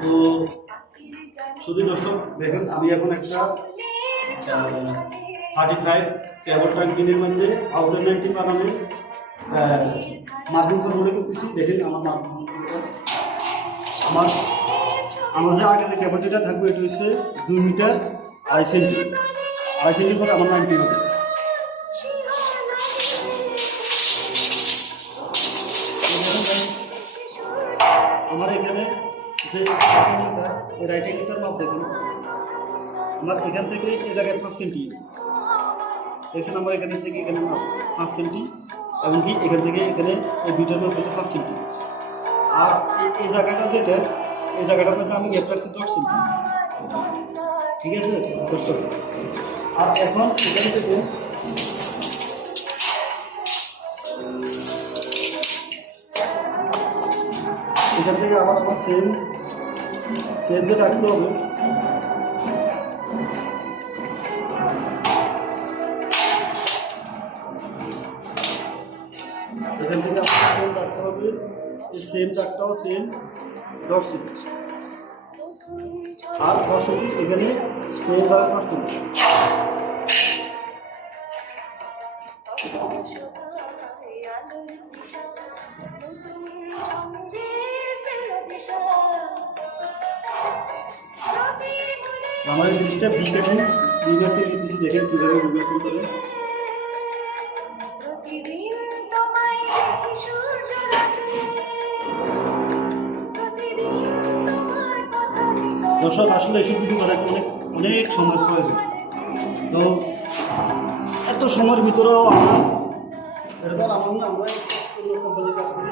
তো শুধু দর্শক, দেখেন, আমি এখন একটা থার্টি ফাইভ টেবল ট্যাঙ্কিনের মধ্যে আউটার নাইনটিন বানানে মার্কিং ফর্মুলে করতেছি। দেখেন, আমার মার্কিং আমার আমার যে আগে যে ক্যাপাসিটিটা থাকবে, এটা হচ্ছে দুই মিটার আড়াই সেন্টি আড়াই সেন্টি পরে আমার নাইনটি হবে। যে রাইট অ্যাঙ্গেলটার মাপ দেখুন। আমার এখান থেকে এ জায়গায় পাঁচ সেন্টি আছে। দেখছেন আমার এখান থেকে এখানে মাপ, পাঁচ সেন্টি এমনকি এখান থেকে এখানে এই দুইটার মাপ হচ্ছে পাঁচ সেন্টি আর এই জায়গাটা যেটা, এই জায়গাটার মধ্যে আমি গ্যাপ রাখছি দশ সেন্টি ঠিক আছে, দর্শক? আর এখন এখান থেকে এখান থেকে আবার আমার সেম সেম যে রাখতে হবে। এখান থেকে আমার সেম রাখতে হবে। এই সেম দাগটাও সেম সেন্ট আর সেন্ট এখানে সেম বারো পার্সেন্ট আমার এই জিনিসটা বিকেটে বিঘাতে দিতেছি দেখেন কীভাবে বিঘাতে করে দর্শক আসলে এসব কিছু করা একটা অনেক অনেক সময় প্রয়োজন তো এত সময়ের ভিতরেও আমরা এটা আর আমার না আমরা অন্য কোম্পানির কাজ করি।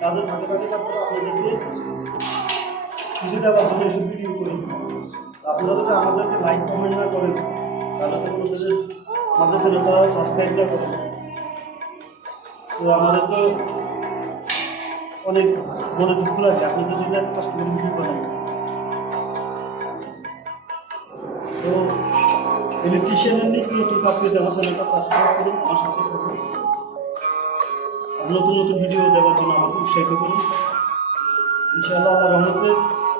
কাজের ফাঁকে ফাঁকে তারপরে আপনাদেরকে কিছু দেওয়ার জন্য এসব ভিডিও করি। আপনারা যদি আমাদেরকে লাইক কমেন্ট না করেন, তাহলে তো কিছু আমাদের চ্যানেলটা সাবস্ক্রাইব না করেন তো আমাদের তো অনেক মনে দুঃখ লাগে, আপনি যদি কষ্ট করে ভিডিও বানান তো ইলেকট্রিশিয়ানের নিয়ে নতুন কাজ করতে আমার চ্যানেলটা সাবস্ক্রাইব করুন আমার সাথে থাকুন নতুন নতুন ভিডিও দেওয়ার জন্য আমাকে উৎসাহিত করুন ইনশাআল্লাহ আল্লাহ রহমতে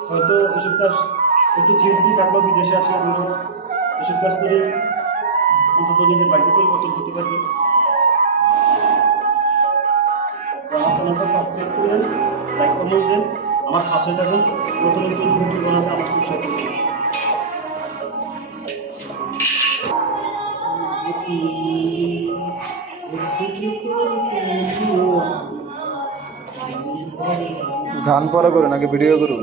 হয়তো এসব কাজ একটু থিওরি থাকলেও বিদেশে আসে আপনারা এসব কাজ করে অন্তত নিজের বাড়িতে পরিবর্তন করতে পারবেন তো আমার চ্যানেলটা সাবস্ক্রাইব করবেন লাইক কমেন্ট দেন, আমার পাশে থাকুন, নতুন নতুন ভিডিও বানাতে আমাকে উৎসাহিত করুন গান পরে করুন, আগে ভিডিও করুন।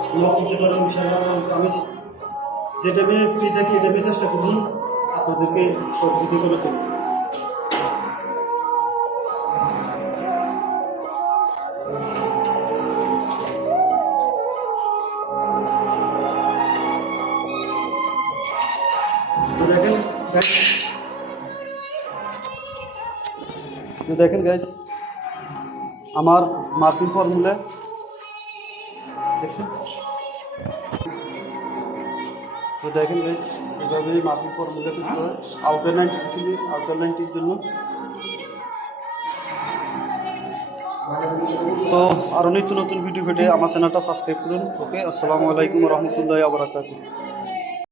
ইনশাআল্লাহ আমি যে টাইমে ফ্রি থাকি এটা আমি চেষ্টা করুন আপনাদেরকে সব দিতে করার জন্য। দেখেন guys, দেখেন গাইস আমার মার্কিং ফর্মুলা দেখছেন? তো দেখেন বেশ এভাবে মাপি ফর্মুলা করতে হয়। আউটার নাইনটি আউটার লাইনটির জন্য। তো আরও নিত্য নতুন ভিডিও ভেটে আমার চ্যানেলটা সাবস্ক্রাইব করুন। ওকে আসসালামু আলাইকুম রহমতুল্লাহ আবরাকাতুহ